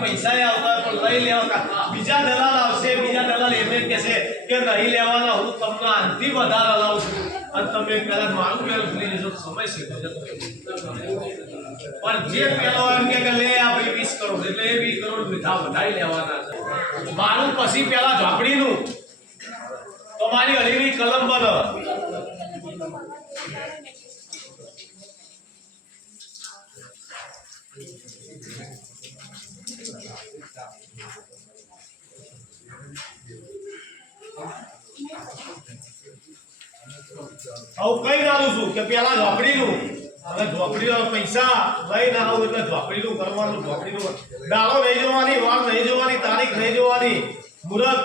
પૈસા આવતા પણ લઈ લેવાતા બીજા દલાલ આવશે બીજા દલાલ એમ જ કહેશે કે નહીં લેવાના હું તમને આનથી વધારે લાવું છું અને તમે પહેલા મારું પહેલું લઈ લેજો સમય છે પણ જે પેલો એમ કે લે આ ભાઈ 20 કરોડ એટલે એ 20 કરોડ મીઠા વધાઈ લેવાના છે મારું પછી પેલા ઝોપડીનું તમારી હરીની કલમ બનો આવું કઈ નાલું છું કે પેલા ઝોપડીનું હવે ઝોપડીના પૈસા લઈને આવું એટલે ઝોપડીનું કરવાનું ઝોપડીનું દાડો નહીં જોવાની વાર નહીં જોવાની તારીખ નહીં જોવાની મુહૂર્ત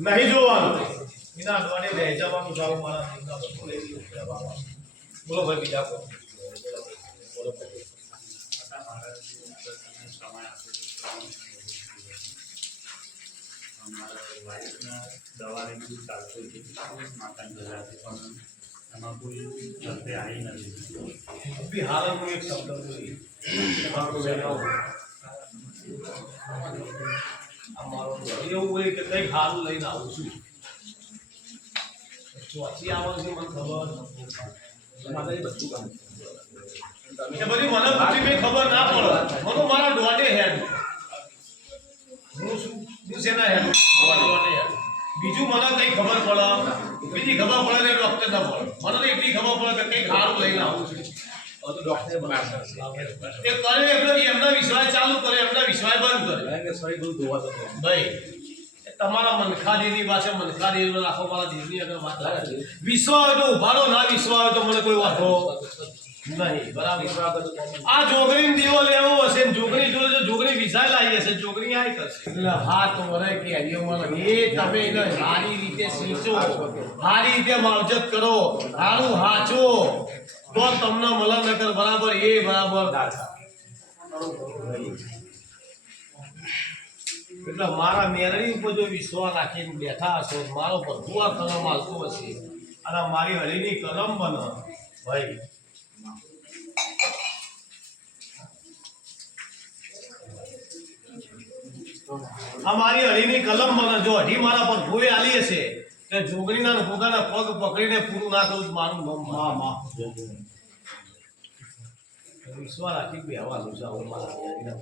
નહીં જોવાનું એના દ્વારે લઈ જવાનું જાવ મારા બોલો ભાઈ બીજા કો બોલો દવા લીધું ચાલતું માતાની દવાથી પણ એમાં કોઈ જલ્દી આવી નથી હાલનું એક શબ્દ એવું હોય કે કઈ સારું લઈને આવું છું ચોથી આવવાનું છે મને ખબર બધું કામ બધી મને બધી ખબર ના પડે મને મારા દોડે હેડ હું શેના હેડ બીજું મને કઈ ખબર પડે બીજી ખબર પડે ને ડોક્ટર ના પડે મને તો એટલી ખબર પડે કે કઈ સારું લઈને આવું છું તો ડોક્ટર એ કરે એટલે એમના વિશ્વાસ ચાલુ કરે એમના વિશ્વાસ બંધ કરે શરીર બધું ધોવા જતો ભાઈ તમારા મનખાદીની પાસે મનખાદી રાખો મારા દેવની આગળ વાત વિશ્વાસ હોય તો ઉભારો ના વિશ્વાસ હોય તો મને કોઈ વાંધો નહીં બરાબર આ જોગરી દીવો લેવો હશે જોગરી જોડે જો જોગરી વિસાય લાવી હશે જોગરી આઈ કરશે એટલે હાથ વરે કે હરિયમાં એ તમે એને સારી રીતે સીંચો સારી રીતે માવજત કરો સારું હાચો તો તમને મળે નકર બરાબર એ બરાબર એટલે મારા મેરડી ઉપર જો વિશ્વાસ રાખીને બેઠા હશો મારો ભગવા કલમ આવતો હશે અને મારી હળીની કલમ બને ભાઈ અમારી હળીની કલમ બને જો અઢી મારા પર ભોય આલી હશે કે જોગણીના ભોગાના પગ પકડીને પૂરું ના થયું મારું વિશ્વાસ રાખી બેહવાનું છે મારા